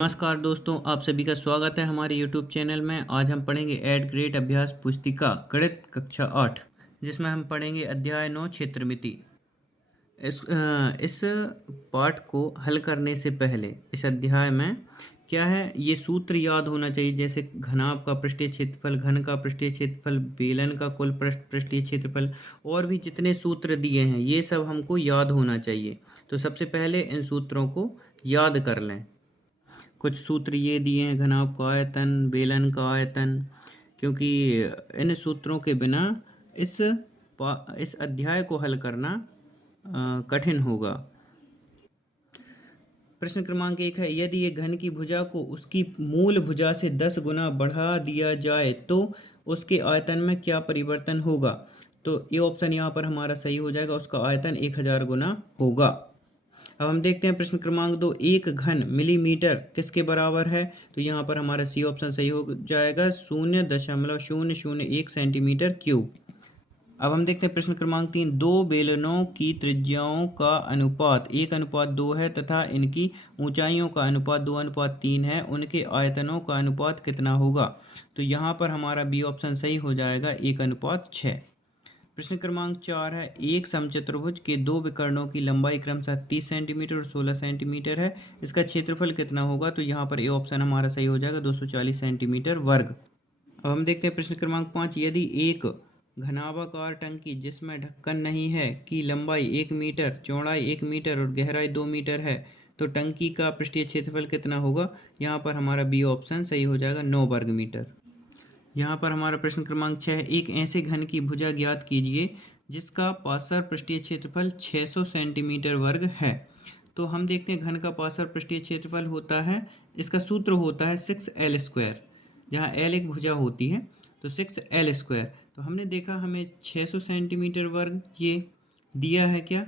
नमस्कार दोस्तों, आप सभी का स्वागत है हमारे YouTube चैनल में। आज हम पढ़ेंगे ऐड ग्रेड अभ्यास पुस्तिका गणित कक्षा 8, जिसमें हम पढ़ेंगे अध्याय 9 क्षेत्रमिति। इस पाठ को हल करने से पहले इस अध्याय में क्या है, ये सूत्र याद होना चाहिए। जैसे घनाभ का पृष्ठीय क्षेत्रफल, घन का पृष्ठीय क्षेत्रफल, बेलन का कुल पृष्ठीय क्षेत्रफल, और भी जितने सूत्र दिए हैं ये सब हमको याद होना चाहिए। तो सबसे पहले इन सूत्रों को याद कर लें। कुछ सूत्र ये दिए हैं, घनाभ का आयतन, बेलन का आयतन, क्योंकि इन सूत्रों के बिना इस अध्याय को हल करना कठिन होगा। प्रश्न क्रमांक 1 है, यदि एक घन की भुजा को उसकी मूल भुजा से 10 गुना बढ़ा दिया जाए तो उसके आयतन में क्या परिवर्तन होगा? तो ये ऑप्शन यहाँ पर हमारा सही हो जाएगा, उसका आयतन 1000 गुना होगा। अब हम देखते हैं प्रश्न क्रमांक 2, एक घन मिलीमीटर किसके बराबर है? तो यहाँ पर हमारा सी ऑप्शन सही हो जाएगा, 0.001 सेंटीमीटर क्यूब। अब हम देखते हैं प्रश्न क्रमांक 3, दो बेलनों की त्रिज्याओं का अनुपात 1:2 है तथा इनकी ऊंचाइयों का अनुपात 2:3 है, उनके आयतनों का अनुपात कितना होगा? तो यहाँ पर हमारा बी ऑप्शन सही हो जाएगा, 1:6। प्रश्न क्रमांक 4 है, एक समचतुर्भुज के दो विकर्णों की लंबाई क्रमशः 30 सेंटीमीटर और 16 सेंटीमीटर है, इसका क्षेत्रफल कितना होगा? तो यहाँ पर ए ऑप्शन हमारा सही हो जाएगा, 240 सेंटीमीटर वर्ग। अब हम देखते हैं प्रश्न क्रमांक 5, यदि एक घनाभाकार टंकी जिसमें ढक्कन नहीं है की लंबाई 1 मीटर, चौड़ाई 1 मीटर और गहराई 2 मीटर है तो टंकी का पृष्ठीय क्षेत्रफल कितना होगा? यहाँ पर हमारा बी ऑप्शन सही हो जाएगा, 9 वर्ग मीटर। यहाँ पर हमारा प्रश्न क्रमांक 6 है, एक ऐसे घन की भुजा ज्ञात कीजिए जिसका पार्श्व पृष्ठीय क्षेत्रफल 600 सेंटीमीटर वर्ग है। तो हम देखते हैं घन का पार्श्व पृष्ठीय क्षेत्रफल होता है, इसका सूत्र होता है 6l², जहाँ l एक भुजा होती है तो 6l²। तो हमने देखा हमें 600 सेंटीमीटर वर्ग ये दिया है, क्या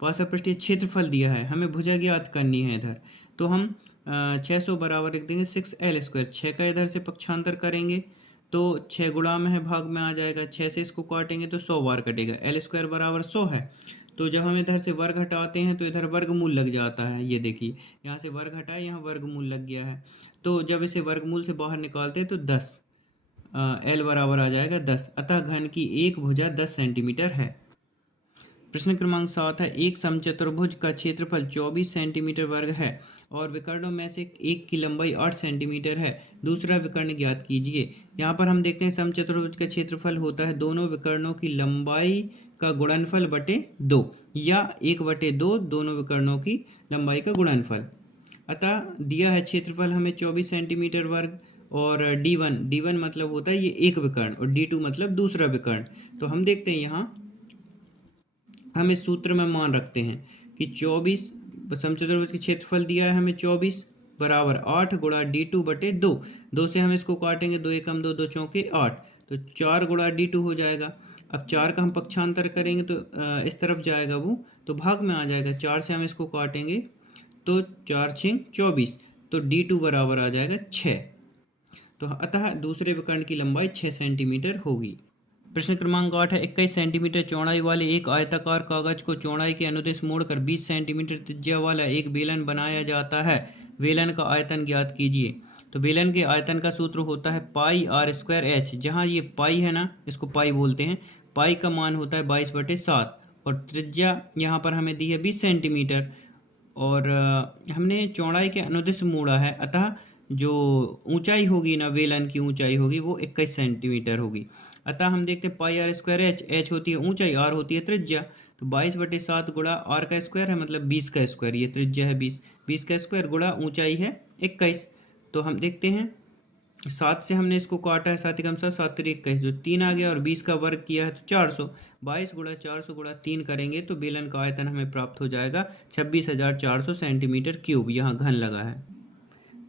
पार्श्व पृष्ठीय क्षेत्रफल दिया है, हमें भुजा ज्ञात करनी है इधर। तो हम 600 बराबर लिख देंगे 6l², 6 का इधर से पक्षांतर करेंगे तो 6 गुणा में है, भाग में आ जाएगा, 6 से इसको काटेंगे तो 100 बार कटेगा, l² बराबर 100 है। तो जब हम इधर से वर्ग हटाते हैं तो इधर वर्गमूल लग जाता है, ये देखिए यहाँ से वर्ग हटाए, यहाँ वर्गमूल लग गया है। तो जब इसे वर्गमूल से बाहर निकालते हैं तो 10, l बराबर आ जाएगा 10, अतः घन की एक भुजा 10 सेंटीमीटर है। प्रश्न क्रमांक 7 है, एक समचतुर्भुज का क्षेत्रफल 24 सेंटीमीटर वर्ग है और विकर्णों में से एक की लंबाई 8 सेंटीमीटर है, दूसरा विकर्ण ज्ञात कीजिए। यहाँ पर हम देखते हैं समचतुर्भुज का क्षेत्रफल होता है दोनों विकर्णों की लंबाई का गुणनफल बटे 2 या 1/2 दोनों विकर्णों की लंबाई का गुणनफल। अतः दिया है क्षेत्रफल हमें 24 सेंटीमीटर वर्ग और D1 मतलब होता है ये एक विकर्ण और D2 मतलब दूसरा विकर्ण। तो हम देखते हैं यहाँ हम इस सूत्र में मान रखते हैं कि 24 समचतुर्भुज के क्षेत्रफल दिया है हमें 24 बराबर 8 गुणा D2/2, 2 से हम इसको काटेंगे, 2 एकम 2, 2 चौके 8, तो 4 गुणा D2 हो जाएगा। अब 4 का हम पक्षांतर करेंगे तो इस तरफ जाएगा वो, तो भाग में आ जाएगा, 4 से हम इसको काटेंगे तो 4×6 24, तो D2 बराबर आ जाएगा 6। तो अतः दूसरे विकर्ण की लंबाई 6 सेंटीमीटर होगी। प्रश्न क्रमांक 8 है, 21 सेंटीमीटर चौड़ाई वाले एक आयताकार कागज को चौड़ाई के अनुदिश मोड़कर 20 सेंटीमीटर त्रिज्या वाला एक बेलन बनाया जाता है, बेलन का आयतन ज्ञात कीजिए। तो बेलन के आयतन का सूत्र होता है πr²h, जहाँ ये पाई है ना, इसको पाई बोलते हैं, पाई का मान होता है 22/7 और त्रिज्या यहाँ पर हमें दी है 20 सेंटीमीटर और हमने चौड़ाई के अनुदिश मोड़ा है, अतः जो ऊंचाई होगी ना, बेलन की ऊंचाई होगी वो 21 सेंटीमीटर होगी। अतः हम देखते हैं πr²h, h होती है ऊंचाई, r होती है त्रिज्या, तो 22/7 गुणा r का स्क्वायर है मतलब 20 का स्क्वायर, ये त्रिज्या है 20, 20 का स्क्वायर गुणा ऊंचाई है 21। तो हम देखते हैं 7 से हमने इसको काटा है, 7 एकम 7, 7 3 21, जो 3 आ गया और 20 का वर्ग किया है तो 400, 22 गुणा 400 गुणा 3 करेंगे तो बेलन का आयतन हमें प्राप्त हो जाएगा 26,400 सेंटीमीटर क्यूब, यहाँ घन लगा है।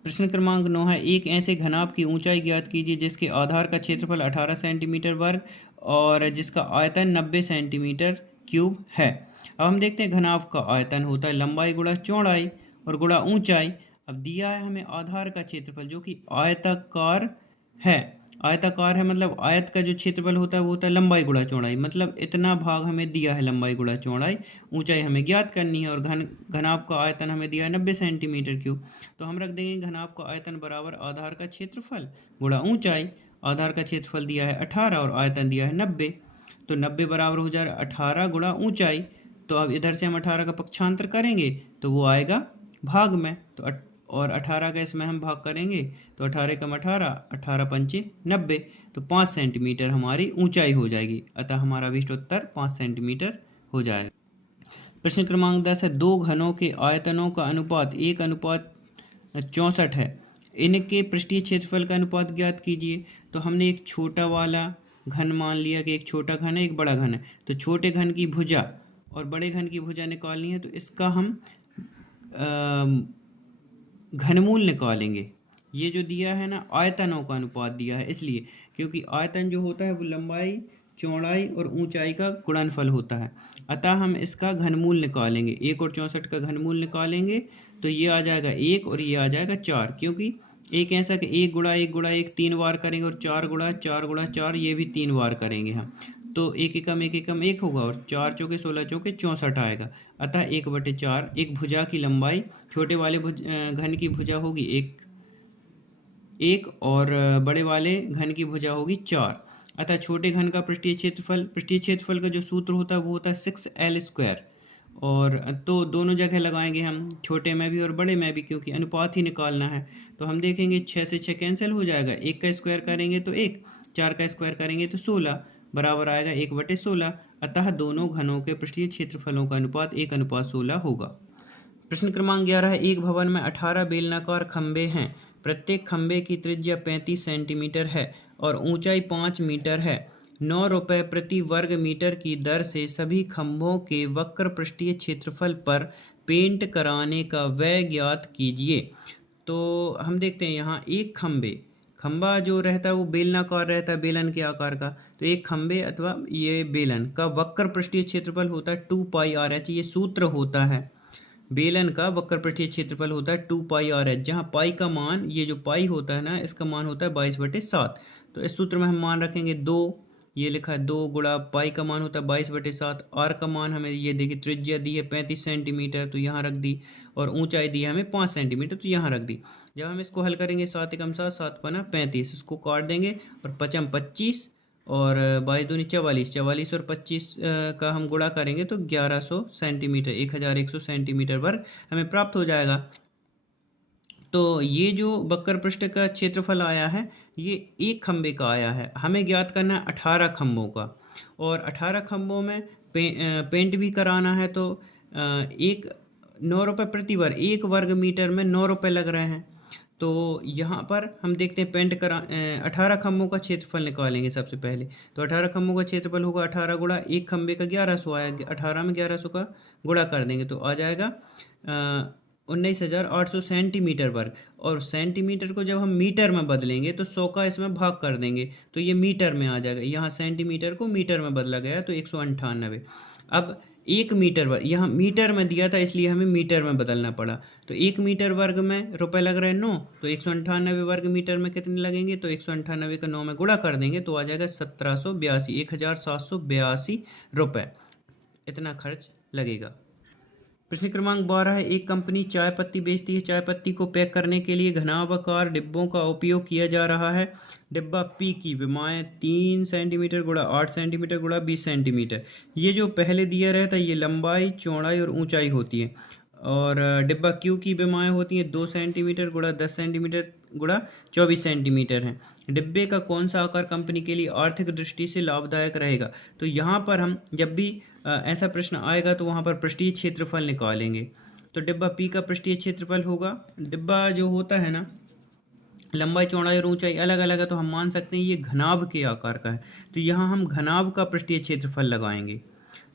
प्रश्न क्रमांक 9 है, एक ऐसे घनाभ की ऊंचाई ज्ञात कीजिए जिसके आधार का क्षेत्रफल 18 सेंटीमीटर वर्ग और जिसका आयतन 90 सेंटीमीटर क्यूब है। अब हम देखते हैं घनाभ का आयतन होता है लंबाई गुणा चौड़ाई और गुणा ऊंचाई। अब दिया है हमें आधार का क्षेत्रफल जो कि आयताकार है, आयताकार है मतलब आयत का जो क्षेत्रफल होता है वो होता है लंबाई गुणा चौड़ाई, मतलब इतना भाग हमें दिया है लंबाई गुणा चौड़ाई, ऊंचाई हमें ज्ञात करनी है और घनाभ का आयतन हमें दिया है 90 सेंटीमीटर क्यूब। तो हम रख देंगे घनाभ का आयतन बराबर आधार का क्षेत्रफल गुणा ऊंचाई। आधार का क्षेत्रफल दिया है 18 और आयतन दिया है 90, तो 90 बराबर हो जाएगा 18 गुणा ऊंचाई। तो अब इधर से हम 18 का पक्षांतर करेंगे तो वो आएगा भाग में, तो और 18 का इसमें हम भाग करेंगे तो 18 कम 18, 18 पंचे 90, तो 5 सेंटीमीटर हमारी ऊंचाई हो जाएगी। अतः हमारा अभीष्ट उत्तर 5 सेंटीमीटर हो जाएगा। प्रश्न क्रमांक 10 है, दो घनों के आयतनों का अनुपात 1:64 है, इनके पृष्ठीय क्षेत्रफल का अनुपात ज्ञात कीजिए। तो हमने एक छोटा वाला घन मान लिया कि एक छोटा घन है एक बड़ा घन है, तो छोटे घन की भुजा और बड़े घन की भुजा निकालनी है, तो इसका हम घनमूल निकालेंगे। ये जो दिया है ना आयतनों का अनुपात दिया है, इसलिए क्योंकि आयतन जो होता है वो लंबाई चौड़ाई और ऊंचाई का गुणनफल होता है। अतः हम इसका घनमूल निकालेंगे, 1/64 का घनमूल निकालेंगे तो ये आ जाएगा 1 और ये आ जाएगा 4, क्योंकि एक ऐसा कि 1 गुणा 1 गुणा 1 3 बार करेंगे और 4 गुणा 4 गुणा 4 ये भी 3 बार करेंगे हम, तो एक एकम 1 होगा और 4 चौके 16 चौके 64 आएगा। अतः 1/4 एक भुजा की लंबाई छोटे वाले घन की भुजा होगी एक और बड़े वाले घन की भुजा होगी 4। अतः छोटे घन का पृष्ठीय क्षेत्रफल का जो सूत्र होता है वो होता है 6l², और तो दोनों जगह लगाएंगे हम, छोटे में भी और बड़े में भी, क्योंकि अनुपात ही निकालना है। तो हम देखेंगे 6 से 6 कैंसिल हो जाएगा, 1 का स्क्वायर करेंगे तो 1, 4 का स्क्वायर करेंगे तो 16 बराबर आएगा 1/16। अतः दोनों घनों के पृष्ठीय क्षेत्रफलों का अनुपात 1:16 होगा। प्रश्न क्रमांक 11 है, एक भवन में 18 बेलनाकार खंभे हैं, प्रत्येक खंभे की त्रिज्या 35 सेंटीमीटर है और ऊंचाई 5 मीटर है। 9 रुपये प्रति वर्ग मीटर की दर से सभी खंभों के वक्र पृष्ठीय क्षेत्रफल पर पेंट कराने का व्यय ज्ञात कीजिए। तो हम देखते हैं यहाँ एक खंभा जो रहता है वो बेलनाकार रहता है, बेलन के आकार का, तो एक खंभे अथवा ये बेलन का वक्र पृष्ठीय क्षेत्रफल होता है 2πr/h। ये सूत्र होता है, बेलन का वक्र पृष्ठीय क्षेत्रफल होता है 2πr/h, जहाँ पाई का मान, ये जो पाई होता है ना इसका मान होता है 22/7। तो इस सूत्र में हम मान रखेंगे 2, ये लिखा है 2 गुणा पाई का मान होता है 22/7, आर का मान हमें ये देखिए त्रिज्या दी है 35 सेंटीमीटर तो यहाँ रख दी, और ऊंचाई दी है हमें 5 सेंटीमीटर तो यहाँ रख दी। जब हम इसको हल करेंगे 7 एकम 7, 7 पना 35, इसको काट देंगे और 5 25 और 22 दूनी 44, 44 और 25 का हम गुणा करेंगे तो 1100 सेंटीमीटर 1100 सेंटीमीटर वर्ग हमें प्राप्त हो जाएगा। तो ये जो वक्र पृष्ठ का क्षेत्रफल आया है ये एक खंबे का आया है, हमें ज्ञात करना है 18 खंभों का, और 18 खंभों में पेंट भी कराना है। तो 9 रुपये प्रति वर्ग, 1 वर्ग मीटर में 9 रुपये लग रहे हैं। तो यहाँ पर हम देखते हैं 18 खंभों का क्षेत्रफल निकालेंगे सबसे पहले। तो 18 खंभों का क्षेत्रफल होगा 18 गुणा एक खंभे का 1100 आया, 18 में 1100 का गुणा कर देंगे तो आ जाएगा 19,800 सेंटीमीटर वर्ग, और सेंटीमीटर को जब हम मीटर में बदलेंगे तो 100 का इसमें भाग कर देंगे तो ये मीटर में आ जाएगा। यहाँ सेंटीमीटर को मीटर में बदला गया तो 198। अब 1 मीटर वर्ग, यहाँ मीटर में दिया था इसलिए हमें मीटर में बदलना पड़ा, तो 1 मीटर वर्ग में रुपए लग रहे हैं 9, तो 198 वर्ग मीटर में कितने लगेंगे, तो 198 का 9 में गुणा कर देंगे तो आ जाएगा 1782, 1782 रुपये इतना खर्च लगेगा। प्रश्न क्रमांक 12 है, एक कंपनी चाय पत्ती बेचती है, चाय पत्ती को पैक करने के लिए घनाभाकार डिब्बों का उपयोग किया जा रहा है। डिब्बा पी की विमाएँ 3 सेंटीमीटर गुणा 8 सेंटीमीटर गुणा 20 सेंटीमीटर, ये जो पहले दिया रहता है ये लंबाई चौड़ाई और ऊंचाई होती है, और डिब्बा क्यू की विमाएँ होती हैं 2 सेंटीमीटर गुणा 10 सेंटीमीटर गुणा 24 सेंटीमीटर हैं। डिब्बे का कौन सा आकार कंपनी के लिए आर्थिक दृष्टि से लाभदायक रहेगा। तो यहाँ पर हम जब भी ऐसा प्रश्न आएगा तो वहाँ पर पृष्ठीय क्षेत्रफल निकालेंगे। तो डिब्बा पी का पृष्ठीय क्षेत्रफल होगा, डिब्बा जो होता है ना लंबाई चौड़ाई और ऊंचाई अलग अलग है तो हम मान सकते हैं ये घनाभ के आकार का है, तो यहाँ हम घनाभ का पृष्ठीय क्षेत्रफल लगाएंगे।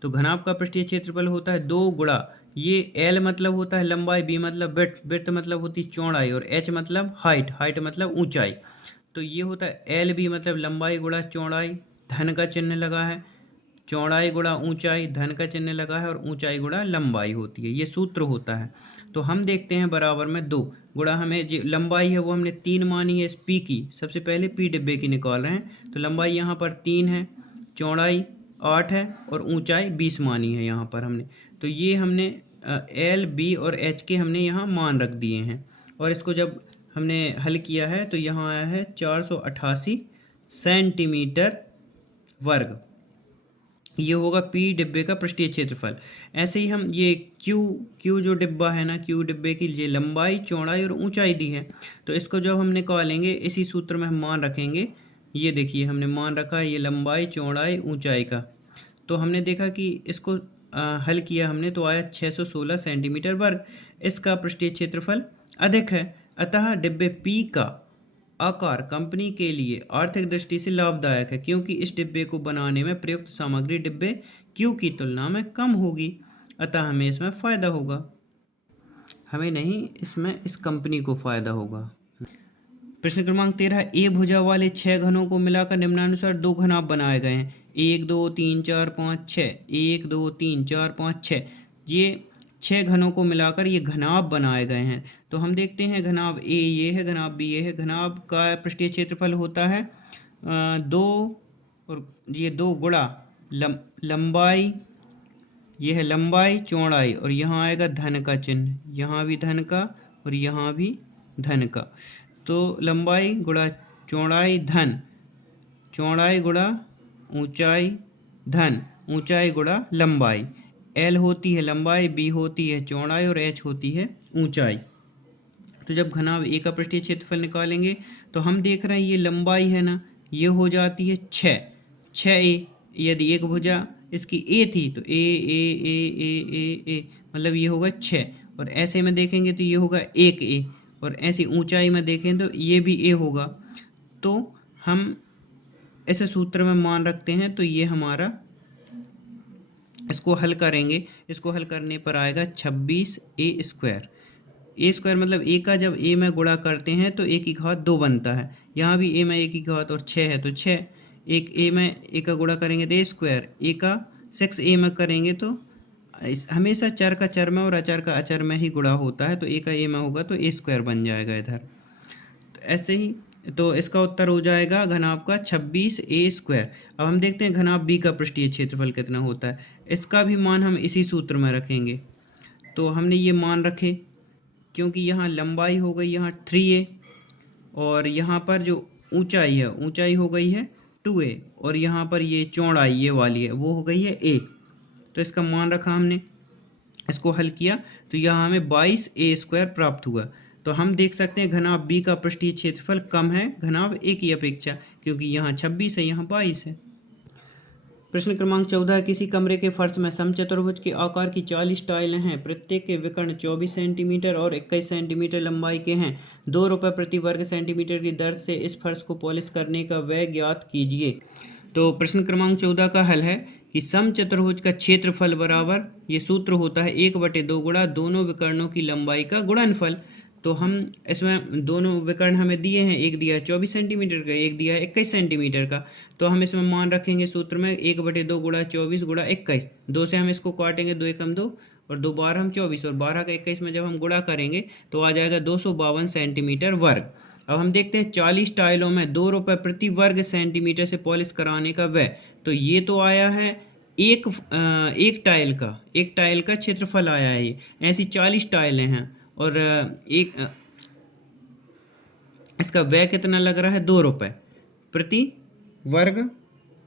तो घनाभ का पृष्ठीय क्षेत्रफल होता है 2 गुणा, ये एल मतलब होता है लंबाई, बी मतलब विड्थ मतलब होती है चौड़ाई, और एच मतलब हाइट मतलब ऊंचाई। तो ये होता है एल बी मतलब लंबाई गुणा चौड़ाई, धन का चिन्ह लगा है, चौड़ाई गुणा ऊंचाई, धन का चिन्ह लगा है, और ऊंचाई गुणा लंबाई होती है, ये सूत्र होता है। तो हम देखते हैं बराबर में 2 गुणा, हमें जो लंबाई है वो हमने 3 मानी है इस पी की, सबसे पहले पी डिब्बे की निकाल रहे हैं। तो लंबाई यहाँ पर 3 है, चौड़ाई 8 है, और ऊंचाई 20 मानी है यहाँ पर हमने। तो ये हमने एल बी और एच के हमने यहाँ मान रख दिए हैं, और इसको जब हमने हल किया है तो यहाँ आया है 488 सेंटीमीटर वर्ग। ये होगा पी डिब्बे का पृष्ठीय क्षेत्रफल। ऐसे ही हम ये क्यू जो डिब्बा है ना, क्यू डिब्बे की ये लंबाई, चौड़ाई और ऊंचाई दी है, तो इसको जब हम निकालेंगे इसी सूत्र में हम मान रखेंगे। ये देखिए हमने मान रखा है ये लंबाई, चौड़ाई, ऊंचाई का। तो हमने देखा कि इसको हल किया हमने तो आया 616 सेंटीमीटर वर्ग। इसका पृष्ठीय क्षेत्रफल अधिक है, अतः डिब्बे पी का आकार कंपनी के लिए आर्थिक दृष्टि से लाभदायक है, क्योंकि इस डिब्बे को बनाने में प्रयुक्त सामग्री डिब्बे क्यू की तुलना में कम होगी, अतः हमें इसमें फ़ायदा होगा। हमें नहीं, इसमें इस कंपनी को फ़ायदा होगा। प्रश्न क्रमांक 13, ए भुजा वाले 6 घनों को मिलाकर निम्नानुसार 2 घनाभ बनाए गए हैं। 1 2 3 4 5 6, 1 2 3 4 5 6, ये 6 घनों को मिलाकर ये घनाभ बनाए गए हैं। तो हम देखते हैं घनाभ ए ये है, घनाभ बी ये है। घनाभ का पृष्ठीय क्षेत्रफल होता है 2, और ये 2 गुणा लंबाई, ये है लंबाई, चौड़ाई, और यहाँ आएगा धन का चिन्ह, यहाँ भी धन का और यहाँ भी धन का। तो लंबाई गुणा चौड़ाई धन, चौड़ाई गुणा ऊंचाई धन, ऊंचाई गुणा लंबाई। एल होती है लंबाई, बी होती है चौड़ाई, और एच होती है ऊंचाई। तो जब घनाभ ए का पृष्ठीय क्षेत्रफल निकालेंगे तो हम देख रहे हैं ये लंबाई है ना, ये हो जाती है 6 ए। यदि एक भुजा इसकी ए थी तो ए ए ए ए ए ए मतलब ये होगा 6, और ऐसे में देखेंगे तो ये होगा 1 ए, और ऐसी ऊंचाई में देखें तो ये भी ए होगा। तो हम ऐसे सूत्र में मान रखते हैं, तो ये हमारा, इसको हल करेंगे, इसको हल करने पर आएगा 26 ए स्क्वायर। ए स्क्वायर मतलब ए का जब ए में गुणा करते हैं तो ए की घात 2 बनता है, यहाँ भी ए में ए की घात और 6 है तो 6, एक ए में ए का गुणा करेंगे तो ए स्क्वायर, ए का 6 ए में करेंगे तो हमेशा चर का चर में और अचर का अचर में ही गुणा होता है, तो ए का ए में होगा तो ए स्क्वायर बन जाएगा इधर। तो ऐसे ही, तो इसका उत्तर हो जाएगा घनाभ का 26 ए स्क्वायर। अब हम देखते हैं घनाभ बी का पृष्ठीय क्षेत्रफल कितना होता है। इसका भी मान हम इसी सूत्र में रखेंगे। तो हमने ये मान रखे, क्योंकि यहाँ लंबाई हो गई यहाँ 3a, और यहाँ पर जो ऊंचाई है, ऊंचाई हो गई है 2a, और यहाँ पर ये चौड़ाई ये वाली है वो हो गई है a। तो इसका मान रखा हमने, इसको हल किया तो यहाँ हमें 22 ए स्क्वायर प्राप्त हुआ। तो हम देख सकते हैं घनाभ बी का पृष्ठीय क्षेत्रफल कम है घनाभ ए की अपेक्षा, क्योंकि यहाँ 26 है यहाँ 22 है। प्रश्न क्रमांक 14, किसी कमरे के फर्श में समचतुर्भुज के आकार की 40 टाइलें हैं, प्रत्येक के विकर्ण 24 सेंटीमीटर और 21 सेंटीमीटर लंबाई के हैं। 2 रुपये प्रति वर्ग सेंटीमीटर की दर से इस फर्श को पॉलिश करने का व्यय ज्ञात कीजिए। तो प्रश्न क्रमांक 14 का हल है कि समचतुर्भुज का क्षेत्रफल बराबर, ये सूत्र होता है 1/2 गुणा दोनों विकर्णों की लंबाई का गुणनफल। तो हम इसमें दोनों विकर्ण हमें दिए हैं, एक दिया है 24 सेंटीमीटर का, एक दिया है 21 सेंटीमीटर का। तो हम इसमें मान रखेंगे सूत्र में 1/2 गुणा 24 गुणा 21, 2 से हम इसको काटेंगे, 2 एकम 2 और 2 12 हम 24, और 12 का 21 में जब हम गुणा करेंगे तो आ जाएगा 252 सेंटीमीटर वर्ग। अब हम देखते हैं 40 टाइलों में 2 रुपये प्रति वर्ग सेंटीमीटर से पॉलिश कराने का व्यय। तो ये तो आया है एक टाइल का क्षेत्रफल आया है ये। ऐसी 40 टाइलें हैं और एक इसका व्यय कितना लग रहा है 2 रुपये प्रति वर्ग,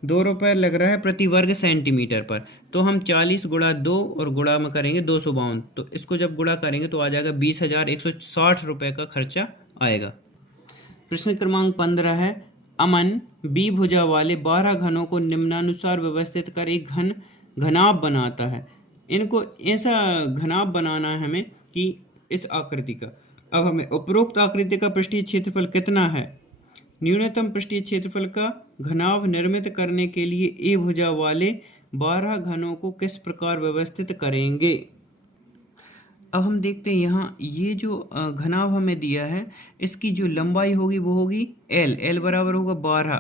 2 रुपये लग रहा है प्रति वर्ग सेंटीमीटर पर। तो हम 40 गुणा 2 और गुणा में करेंगे 252, तो इसको जब गुणा करेंगे तो आ जाएगा 20,160 रुपये का खर्चा आएगा। प्रश्न क्रमांक 15 है, अमन बी भुजा वाले 12 घनों को निम्नानुसार व्यवस्थित कर एक घनाभ बनाता है। इनको ऐसा घनाभ बनाना है हमें कि इस आकृति का। अब हमें उपरोक्त आकृति का पृष्ठीय क्षेत्रफल कितना है, न्यूनतम पृष्ठीय क्षेत्रफल का घनाभ निर्मित करने के लिए ए भुजा वाले 12 घनों को किस प्रकार व्यवस्थित करेंगे। अब हम देखते हैं यहाँ ये जो घनाभ हमें दिया है, इसकी जो लंबाई होगी वो होगी एल बराबर होगा 12,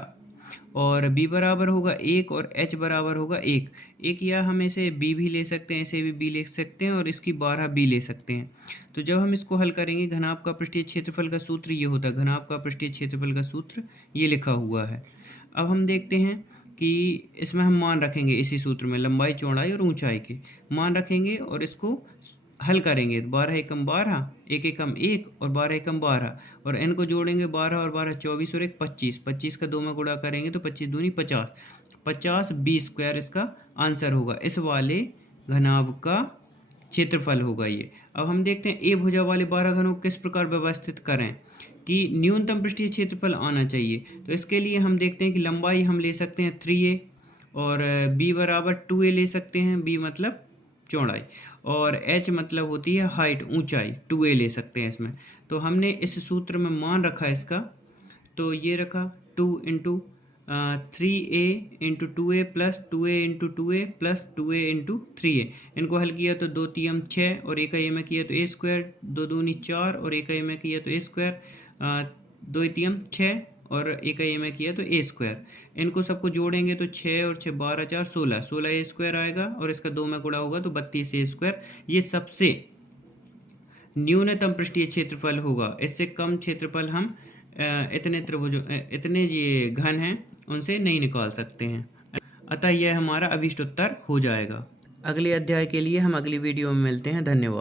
और b बराबर होगा 1 और h बराबर होगा 1। या हम इसे b भी ले सकते हैं, इसे भी b ले सकते हैं और इसकी 12 b ले सकते हैं। तो जब हम इसको हल करेंगे, घनाभ का पृष्ठीय क्षेत्रफल का सूत्र ये होता है, घनाभ का पृष्ठीय क्षेत्रफल का सूत्र ये लिखा हुआ है। अब हम देखते हैं कि इसमें हम मान रखेंगे, इसी सूत्र में लंबाई, चौड़ाई और ऊंचाई के मान रखेंगे और इसको हल करेंगे। 12 एकम 12, 1 एकम 1 और 12 एकम 12 और n को जोड़ेंगे, 12 और 12 24 और 1 25, 25 का 2 में गुणा करेंगे तो 25 दूनी 50, 50 b स्क्वायर इसका आंसर होगा। इस वाले घनाभ का क्षेत्रफल होगा ये। अब हम देखते हैं ए भुजा वाले 12 घनों को किस प्रकार व्यवस्थित करें कि न्यूनतम पृष्ठीय क्षेत्रफल आना चाहिए। तो इसके लिए हम देखते हैं कि लंबाई हम ले सकते हैं 3a और b बराबर 2a ले सकते हैं, b मतलब चौड़ाई, और h मतलब होती है हाइट, ऊंचाई, 2a ले सकते हैं इसमें। तो हमने इस सूत्र में मान रखा इसका, तो ये रखा 2 into 3a into 2a plus 2a into 2a plus 2a into 3a। इनको हल किया तो 2 तियम 6 और एक ए में किया तो a स्क्वायर, 2 दूनी 4 और एक ए में किया तो a स्क्वायर, 2 तियम 6 और एक ए में किया तो a स्क्वायर। इनको सबको जोड़ेंगे तो 6 और 6 12 4 16, 16 a स्क्वायर आएगा और इसका 2 में गुणा होगा तो 32 a स्क्वायर। ये सबसे न्यूनतम पृष्ठीय क्षेत्रफल होगा। इससे कम क्षेत्रफल हम इतने त्रिभुजों, इतने ये घन हैं उनसे नहीं निकाल सकते हैं। अतः यह हमारा अभीष्ट उत्तर हो जाएगा। अगले अध्याय के लिए हम अगली वीडियो में मिलते हैं। धन्यवाद।